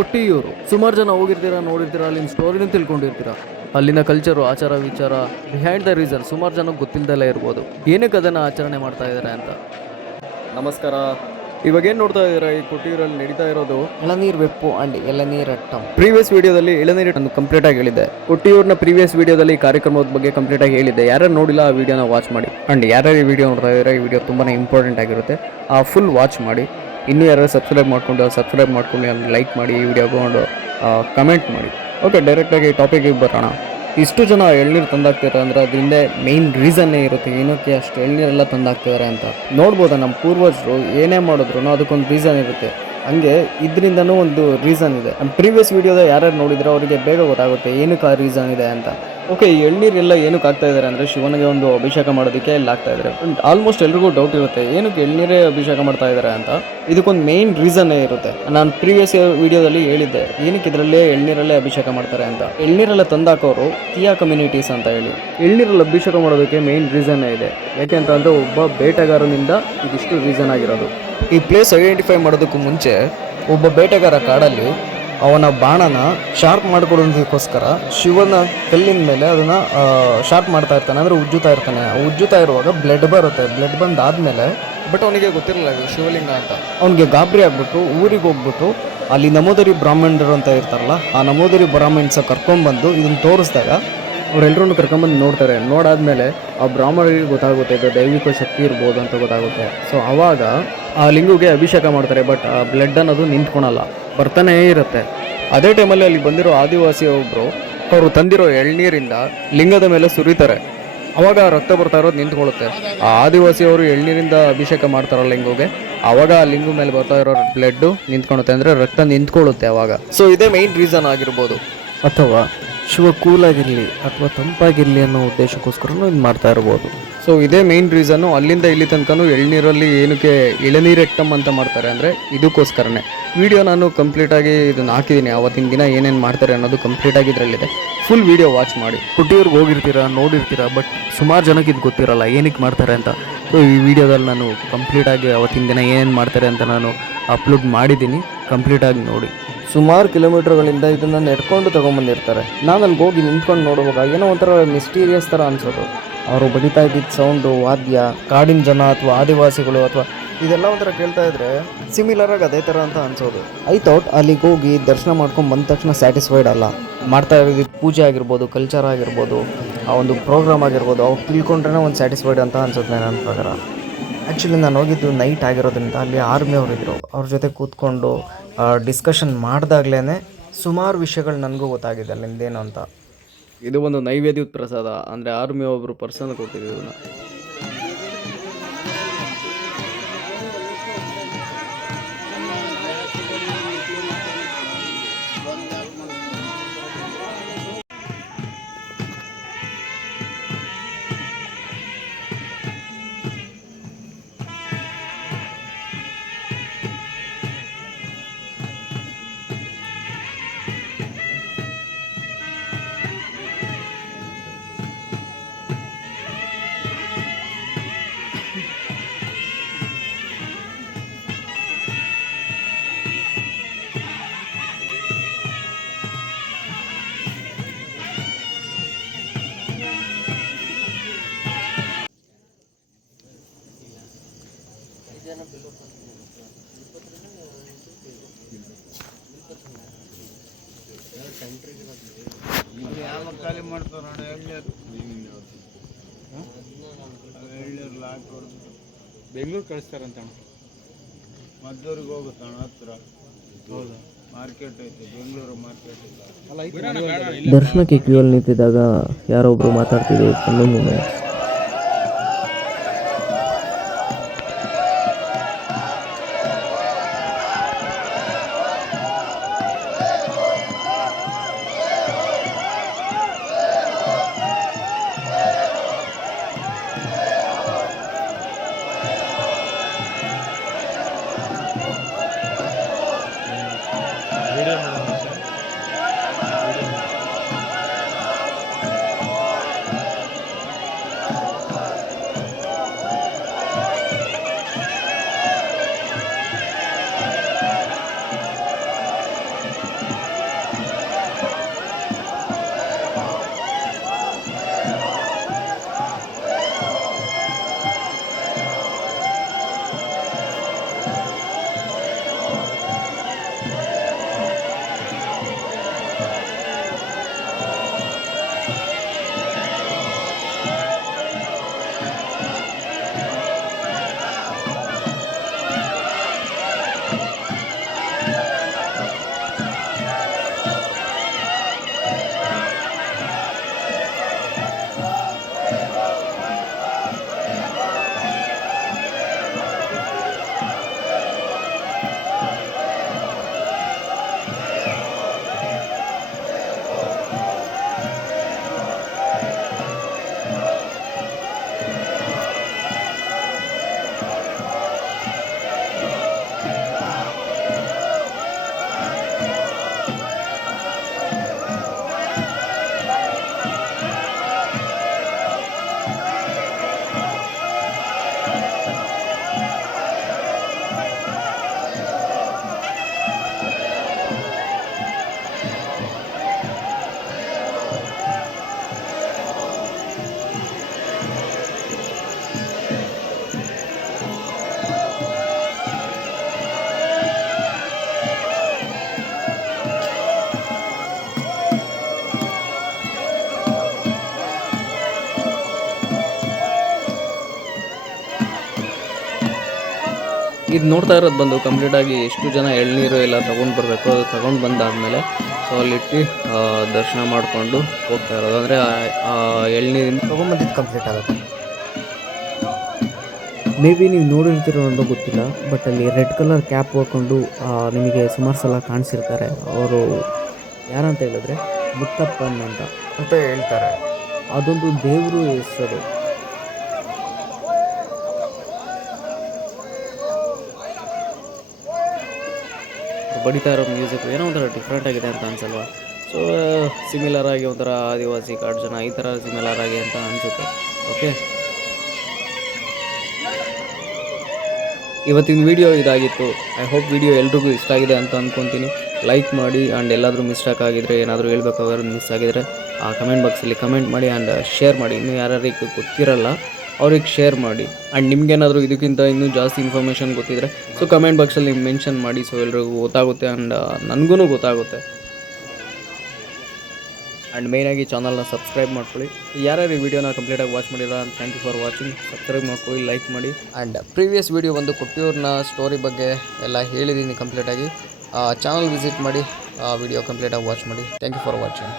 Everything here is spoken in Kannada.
ಕೊಟ್ಟಿಯೂರು. ಸುಮಾರು ಜನ ಹೋಗಿರ್ತೀರಾ, ನೋಡಿರ್ತೀರಾ, ಅಲ್ಲಿನ ಸ್ಟೋರಿನೂ ತಿಳ್ಕೊಂಡಿರ್ತೀರಾ. ಅಲ್ಲಿನ ಕಲ್ಚರು, ಆಚಾರ ವಿಚಾರ, ಬಿಹೈಂಡ್ ದ ರೀಸನ್ ಸುಮಾರು ಜನಕ್ಕೆ ಗೊತ್ತಿಲ್ಲದಲ್ಲೇ ಇರ್ಬೋದು ಏನಕ್ಕೆ ಅದನ್ನು ಆಚರಣೆ ಮಾಡ್ತಾ ಇದ್ದಾರೆ ಅಂತ. ನಮಸ್ಕಾರ. ಇವಾಗ ಏನು ನೋಡ್ತಾ ಇದ್ದೀರಾ, ಈ ಕೊಟ್ಟಿಯೂರಲ್ಲಿ ನಡೀತಾ ಇರೋದು ಎಳನೀರು ವೆಪ್ಪು ಅಂಡ್ ಎಳನೀರಟ್ಟಂ. ಪ್ರೀವಿಯಸ್ ವಿಡಿಯೋದಲ್ಲಿ ಎಳನೀರು ಕಂಪ್ಲೀಟ್ ಆಗಿ ಹೇಳಿದ್ದೆ. ಕೊಟ್ಟಿಯೂರಿನ ಪ್ರೀವಿಯಸ್ ವಿಡಿಯೋದಲ್ಲಿ ಈ ಕಾರ್ಯಕ್ರಮದ ಬಗ್ಗೆ ಕಂಪ್ಲೀಟ್ ಆಗಿ ಹೇಳಿದ್ದೆ. ಯಾರು ನೋಡಿಲ್ಲ ಆ ವಿಡಿಯೋನ ವಾಚ್ ಮಾಡಿ. ಅಂಡ್ ಯಾರ್ಯಾರು ಈ ವಿಡಿಯೋ ನೋಡ್ತಾ ಇದ್ದಾರೆ, ಈ ವಿಡಿಯೋ ತುಂಬಾ ಇಂಪಾರ್ಟೆಂಟ್ ಆಗಿರುತ್ತೆ. ಆ ಫುಲ್ ವಾಚ್ ಮಾಡಿ. ಇನ್ನೂ ಯಾರು ಸಬ್ಸ್ಕ್ರೈಬ್ ಮಾಡ್ಕೊಂಡು ಅಲ್ಲಿ ಲೈಕ್ ಮಾಡಿ, ಈ ವಿಡಿಯೋಗೆ ಒಂದು ಕಮೆಂಟ್ ಮಾಡಿ. ಓಕೆ, ಡೈರೆಕ್ಟಾಗಿ ಟಾಪಿಕಿಗೆ ಬರೋಣ. ಇಷ್ಟು ಜನ ಎಳ್ನೀರು ತಂದಾಗ್ತಿದ್ದಾರೆ ಅಂದರೆ ಅದರಿಂದ ಮೇಯ್ನ್ ರೀಸನ್ನೇ ಇರುತ್ತೆ, ಏನಕ್ಕೆ ಅಷ್ಟು ಎಳ್ನೀರೆಲ್ಲ ತಂದಾಗ್ತಿದ್ದಾರೆ ಅಂತ. ನೋಡ್ಬೋದಾ, ನಮ್ಮ ಪೂರ್ವಜರು ಏನೇ ಮಾಡಿದ್ರು ಅದಕ್ಕೊಂದು ರೀಸನ್ ಇರುತ್ತೆ. ಹಂಗೆ ಇದರಿಂದನೂ ಒಂದು ರೀಸನ್ ಇದೆ. ನಮ್ಮ ಪ್ರೀವಿಯಸ್ ವಿಡಿಯೋದ ಯಾರ್ಯಾರು ನೋಡಿದ್ರೆ ಅವರಿಗೆ ಬೇಗ ಗೊತ್ತಾಗುತ್ತೆ ಏನಕ್ಕೆ ಆ ರೀಸನ್ ಇದೆ ಅಂತ. ಓಕೆ, ಈ ಎಳ್ನೀರೆಲ್ಲ ಏನಕ್ಕೆ ಆಗ್ತಾ ಇದ್ದಾರೆ ಅಂದರೆ ಶಿವನಿಗೆ ಒಂದು ಅಭಿಷೇಕ ಮಾಡೋದಕ್ಕೆ ಇಲ್ಲಿ ಆಗ್ತಾ ಇದ್ದಾರೆ. ಆಲ್ಮೋಸ್ಟ್ ಎಲ್ರಿಗೂ ಡೌಟ್ ಇರುತ್ತೆ ಏನಕ್ಕೆ ಎಳ್ನೀರೇ ಅಭಿಷೇಕ ಮಾಡ್ತಾ ಇದ್ದಾರೆ ಅಂತ. ಇದಕ್ಕೊಂದು ಮೇಯ್ನ್ ರೀಸನ್ನೇ ಇರುತ್ತೆ. ನಾನು ಪ್ರೀವಿಯಸ್ ವಿಡಿಯೋದಲ್ಲಿ ಹೇಳಿದ್ದೆ ಏನಕ್ಕೆ ಇದರಲ್ಲೇ ಎಳ್ನೀರಲ್ಲೇ ಅಭಿಷೇಕ ಮಾಡ್ತಾರೆ ಅಂತ. ಎಳ್ನೀರೆಲ್ಲ ತಂದಾಕೋರು ಕಿಯಾ ಕಮ್ಯುನಿಟೀಸ್ ಅಂತ ಹೇಳಿ ಎಳ್ನೀರಲ್ಲಿ ಅಭಿಷೇಕ ಮಾಡೋದಕ್ಕೆ ಮೇಯ್ನ್ ರೀಸನ್ನೇ ಇದೆ. ಯಾಕೆ ಅಂತ ಅಂದರೆ ಒಬ್ಬ ಬೇಟೆಗಾರನಿಂದ ಇದಿಷ್ಟು ರೀಸನ್ ಆಗಿರೋದು. ಈ ಪ್ಲೇಸ್ ಐಡೆಂಟಿಫೈ ಮಾಡೋದಕ್ಕೂ ಮುಂಚೆ ಒಬ್ಬ ಬೇಟೆಗಾರ ಕಾಡಲ್ಲಿ ಅವನ ಬಾಣನ ಶಾರ್ಪ್ ಮಾಡ್ಕೊಡೋದಕ್ಕೋಸ್ಕರ ಶಿವನ ಕಲ್ಲಿನ ಮೇಲೆ ಅದನ್ನು ಶಾರ್ಪ್ ಮಾಡ್ತಾ ಇರ್ತಾನೆ, ಅಂದರೆ ಉಜ್ಜುತ್ತಾ ಇರ್ತಾನೆ. ಉಜ್ಜುತ್ತಾ ಇರುವಾಗ ಬ್ಲಡ್ ಬರುತ್ತೆ. ಬ್ಲಡ್ ಬಂದಾದಮೇಲೆ ಬಟ್ ಅವನಿಗೆ ಗೊತ್ತಿರಲಿಲ್ಲ ಇದು ಶಿವಲಿಂಗ ಅಂತ. ಅವನಿಗೆ ಗಾಬರಿ ಆಗ್ಬಿಟ್ಟು ಊರಿಗೆ ಹೋಗ್ಬಿಟ್ಟು ಅಲ್ಲಿ ನಮೋದರಿ ಬ್ರಾಹ್ಮಣರು ಅಂತ ಇರ್ತಾರಲ್ಲ, ಆ ನಮೋದರಿ ಬ್ರಾಹ್ಮಣ್ಸ ಕರ್ಕೊಂಡ್ಬಂದು ಇದನ್ನು ತೋರಿಸಿದಾಗ ಅವರೆಲ್ಲರೂ ಕರ್ಕೊಂಬಂದು ನೋಡ್ತಾರೆ. ನೋಡಾದ್ಮೇಲೆ ಆ ಬ್ರಾಹ್ಮಣರಿಗೆ ಗೊತ್ತಾಗುತ್ತೆ ಇದು ದೈವಿಕ ಶಕ್ತಿ ಇರ್ಬೋದು ಅಂತ ಗೊತ್ತಾಗುತ್ತೆ. ಸೊ ಆವಾಗ ಆ ಲಿಂಗುಗೆ ಅಭಿಷೇಕ ಮಾಡ್ತಾರೆ. ಬಟ್ ಆ ಬ್ಲಡ್ ಅನ್ನೋದು ನಿಂತ್ಕೊಳಲ್ಲ, ಬರ್ತಾನೇ ಇರುತ್ತೆ. ಅದೇ ಟೈಮಲ್ಲಿ ಅಲ್ಲಿ ಬಂದಿರೋ ಆದಿವಾಸಿ ಒಬ್ಬರು ಅವರು ತಂದಿರೋ ಎಳ್ನೀರಿಂದ ಲಿಂಗದ ಮೇಲೆ ಸುರಿತಾರೆ. ಅವಾಗ ರಕ್ತ ಬರ್ತಾ ಇರೋದು ನಿಂತ್ಕೊಳ್ಳುತ್ತೆ. ಆ ಆದಿವಾಸಿಯವರು ಎಳ್ನೀರಿಂದ ಅಭಿಷೇಕ ಮಾಡ್ತಾರಲ್ಲ ಲಿಂಗುಗೆ, ಅವಾಗ ಆ ಲಿಂಗು ಮೇಲೆ ಬರ್ತಾ ಇರೋ ಬ್ಲಡ್ ನಿಂತ್ಕೊಳುತ್ತೆ, ಅಂದರೆ ರಕ್ತ ನಿಂತ್ಕೊಳ್ಳುತ್ತೆ ಅವಾಗ. ಸೊ ಇದೇ ಮೈನ್ ರೀಸನ್ ಆಗಿರ್ಬೋದು. ಅಥವಾ ಶಿವ ಕೂಲಾಗಿರಲಿ ಅಥವಾ ತಂಪಾಗಿರಲಿ ಅನ್ನೋ ಉದ್ದೇಶಕ್ಕೋಸ್ಕರನೂ ಇದು ಮಾಡ್ತಾ ಇರ್ಬೋದು. ಸೊ ಇದೇ ಮೇಯ್ನ್ ರೀಸನ್ನು. ಅಲ್ಲಿಂದ ಇಲ್ಲಿ ತನಕನೂ ಎಳ್ನೀರಲ್ಲಿ ಏನಕ್ಕೆ ಎಳನೀರೆಟ್ಟಮ್ ಅಂತ ಮಾಡ್ತಾರೆ ಅಂದರೆ ಇದಕ್ಕೋಸ್ಕರನೇ. ವಿಡಿಯೋ ನಾನು ಕಂಪ್ಲೀಟಾಗಿ ಇದನ್ನು ಹಾಕಿದ್ದೀನಿ. ಆವತ್ತಿನ ದಿನ ಏನೇನು ಮಾಡ್ತಾರೆ ಅನ್ನೋದು ಕಂಪ್ಲೀಟಾಗಿ ಇದರಲ್ಲಿದೆ. ಫುಲ್ ವಿಡಿಯೋ ವಾಚ್ ಮಾಡಿ. ಕೊಟ್ಟಿಯೂರ್ಗೆ ಹೋಗಿರ್ತೀರಾ, ನೋಡಿರ್ತೀರಾ, ಬಟ್ ಸುಮಾರು ಜನಕ್ಕೆ ಇದು ಗೊತ್ತಿರಲ್ಲ ಏನಕ್ಕೆ ಮಾಡ್ತಾರೆ ಅಂತ. ಸೊ ಈ ವಿಡಿಯೋದಲ್ಲಿ ನಾನು ಕಂಪ್ಲೀಟಾಗಿ ಅವತ್ತಿನ ದಿನ ಏನೇನು ಮಾಡ್ತಾರೆ ಅಂತ ನಾನು ಅಪ್ಲೋಡ್ ಮಾಡಿದ್ದೀನಿ, ಕಂಪ್ಲೀಟಾಗಿ ನೋಡಿ. ಸುಮಾರು ಕಿಲೋಮೀಟರ್ಗಳಿಂದ ಇದನ್ನು ನೆಡ್ಕೊಂಡು ತೊಗೊಂಬಂದಿರ್ತಾರೆ. ನಾನು ಅಲ್ಲಿಗೆ ಹೋಗಿ ನಿಂತ್ಕೊಂಡು ನೋಡುವಾಗ ಏನೋ ಒಂಥರ ಮಿಸ್ಟೀರಿಯಸ್ ಥರ ಅನಿಸೋದು. ಅವರು ಬಡಿತಾ ಇದ್ದಿದ್ದ ಸೌಂಡು, ವಾದ್ಯ, ಕಾಡಿನ ಜನ ಅಥವಾ ಆದಿವಾಸಿಗಳು ಅಥವಾ ಇದೆಲ್ಲ ಒಂಥರ ಕೇಳ್ತಾ ಇದ್ರೆ ಸಿಮಿಲರಾಗಿ ಅದೇ ಥರ ಅಂತ ಅನಿಸೋದು. ಐ ಥಾಟ್ ಅಲ್ಲಿಗೆ ಹೋಗಿ ದರ್ಶನ ಮಾಡ್ಕೊಂಡು ಬಂದ ತಕ್ಷಣ ಸ್ಯಾಟಿಸ್ಫೈಡ್ ಅಲ್ಲ. ಮಾಡ್ತಾ ಇರೋದು ಪೂಜೆ ಆಗಿರ್ಬೋದು, ಕಲ್ಚರ್ ಆಗಿರ್ಬೋದು, ಆ ಒಂದು ಪ್ರೋಗ್ರಾಮ್ ಆಗಿರ್ಬೋದು, ಅವ್ರು ತಿಳ್ಕೊಂಡ್ರೆ ಒಂದು ಸ್ಯಾಟಿಸ್ಫೈಡ್ ಅಂತ ಅನ್ಸುತ್ತೆ ನನ್ನ ಪ್ರಕಾರ. ಆ್ಯಕ್ಚುಲಿ ನಾನು ಹೋಗಿದ್ದು ನೈಟ್ ಆಗಿರೋದ್ರಿಂದ ಅಲ್ಲಿ ಆರ್ಮಿಯವರಿದ್ದರು. ಅವ್ರ ಜೊತೆ ಕೂತ್ಕೊಂಡು ಡಿಸ್ಕಷನ್ ಮಾಡಿದಾಗ್ಲೇ ಸುಮಾರು ವಿಷಯಗಳು ನನಗೂ ಗೊತ್ತಾಗಿದೆ ಅಲ್ಲಿಂದೇನು ಅಂತ. ಇದು ಒಂದು ನೈವೇದ್ಯದ ಪ್ರಸಾದ, ಅಂದರೆ ಆರ್ಮಿ ಒಬ್ಬರು ಪರ್ಸನ್ ಕೊಟ್ಟಿದ್ದು. ಖಾಲಿ ಮಾಡ್ತಾರ ಬೆಂಗಳೂರು ಕಳಿಸ್ತಾರಂತ. ಮದ್ದೂರಿಗೆ ಹೋಗುತ್ತಣ ಹತ್ರ. ಹೌದಾ, ಮಾರ್ಕೆಟ್ ಐತೆ, ಬೆಂಗಳೂರು ಮಾರ್ಕೆಟ್ ಐತೆ. ದರ್ಶನಕ್ಕೆ ಕ್ಯೂಯಲ್ಲಿ ನಿಂತಿದ್ದಾಗ ಯಾರೊಬ್ಬರು ಮಾತಾಡ್ತಿದ್ರು ಕಣ್ಣು ಮುಂದೆ. ಇದು ನೋಡ್ತಾ ಇರೋದು ಬಂದು ಕಂಪ್ಲೀಟಾಗಿ ಎಷ್ಟು ಜನ ಎಳ್ನೀರು ಎಲ್ಲ ತೊಗೊಂಡು ಬರಬೇಕು, ಅದು ತೊಗೊಂಡು ಬಂದಾದಮೇಲೆ ಸೊ ಅಲ್ಲಿಟ್ಟು ದರ್ಶನ ಮಾಡಿಕೊಂಡು ಹೋಗ್ತಾ ಇರೋದು. ಅಂದರೆ ಆ ಎಳ್ನೀರಿಂದ ತೊಗೊಂಬಂದಿದ್ದು ಕಂಪ್ಲೀಟ್ ಆಗುತ್ತೆ. ಮೇ ಬಿ ನೀವು ನೋಡಿರ್ತೀರೋ ಅನ್ನೋದು ಗೊತ್ತಿಲ್ಲ, ಬಟ್ ಅಲ್ಲಿ ರೆಡ್ ಕಲರ್ ಕ್ಯಾಪ್ ಹಾಕ್ಕೊಂಡು ನಿಮಗೆ ಸುಮಾರು ಸಲ ಕಾಣಿಸಿರ್ತಾರೆ. ಅವರು ಯಾರಂತ ಹೇಳಿದ್ರೆ ಮುತ್ತಪ್ಪನ್ ಅಂತ ಹೇಳ್ತಾರೆ. ಅದೊಂದು ದೇವರು ಹೆಸರು. ಬಡಿತಾ ಇರೋ ಮ್ಯೂಸಿಕ್ ಏನೋ ಒಂಥರ ಡಿಫ್ರೆಂಟ್ ಆಗಿದೆ ಅಂತ ಅನ್ಸಲ್ವಾ? ಸೊ ಸಿಮಿಲರ್ ಆಗಿ ಒಂಥರ ಆದಿವಾಸಿ ಕಾಡು ಜನ ಈ ಥರ ಸಿಮಿಲರ್ ಆಗಿ ಅಂತ ಅನಿಸುತ್ತೆ. ಓಕೆ, ಇವತ್ತಿನ ವಿಡಿಯೋ ಇದಾಗಿತ್ತು. ಐ ಹೋಪ್ ವಿಡಿಯೋ ಎಲ್ರಿಗೂ ಇಷ್ಟ ಆಗಿದೆ ಅಂತ ಅಂದ್ಕೊತೀನಿ. ಲೈಕ್ ಮಾಡಿ ಆ್ಯಂಡ್ ಎಲ್ಲಾದರೂ ಮಿಸ್ಟೇಕ್ ಆಗಿದ್ದರೆ, ಏನಾದರೂ ಹೇಳ್ಬೇಕಾದ್ರೆ ಮಿಸ್ ಆಗಿದರೆ ಕಮೆಂಟ್ ಬಾಕ್ಸಲ್ಲಿ ಕಮೆಂಟ್ ಮಾಡಿ ಆ್ಯಂಡ್ ಶೇರ್ ಮಾಡಿ. ಇನ್ನೂ ಯಾರ್ಯಾರಿಗೆ ಗೊತ್ತಿರಲ್ಲ ಅವ್ರಿಗೆ ಶೇರ್ ಮಾಡಿ. ಆ್ಯಂಡ್ ನಿಮಗೇನಾದರೂ ಇದಕ್ಕಿಂತ ಇನ್ನೂ ಜಾಸ್ತಿ ಇನ್ಫಾರ್ಮೇಷನ್ ಗೊತ್ತಿದ್ದರೆ ಸೊ ಕಮೆಂಟ್ ಬಾಕ್ಸಲ್ಲಿ ನೀವು ಮೆನ್ಷನ್ ಮಾಡಿ. ಸೊ ಎಲ್ರಿಗೂ ಗೊತ್ತಾಗುತ್ತೆ ಆ್ಯಂಡ್ ನನಗೂ ಗೊತ್ತಾಗುತ್ತೆ. ಆ್ಯಂಡ್ ಮೇಯ್ನಾಗಿ ಚಾನಲ್ನ ಸಬ್ಸ್ಕ್ರೈಬ್ ಮಾಡ್ಕೊಳ್ಳಿ. ಯಾರ್ಯಾರು ಈ ವಿಡಿಯೋನ ಕಂಪ್ಲೀಟಾಗಿ ವಾಚ್ ಮಾಡಿರೋ thank you for watching. Subscribe ಮಾಡ್ಕೊಳ್ಳಿ, ಲೈಕ್ ಮಾಡಿ. ಆ್ಯಂಡ್ ಪ್ರೀವಿಯಸ್ ವಿಡಿಯೋ ಬಂದು ಕೊಟ್ಟಿವ್ರನ್ನ ಸ್ಟೋರಿ ಬಗ್ಗೆ ಎಲ್ಲ ಹೇಳಿದ್ದೀನಿ ಕಂಪ್ಲೀಟಾಗಿ. ಚಾನಲ್ ವಿಸಿಟ್ ಮಾಡಿ, ವಿಡಿಯೋ ಕಂಪ್ಲೀಟಾಗಿ ವಾಚ್ ಮಾಡಿ. Thank you for watching.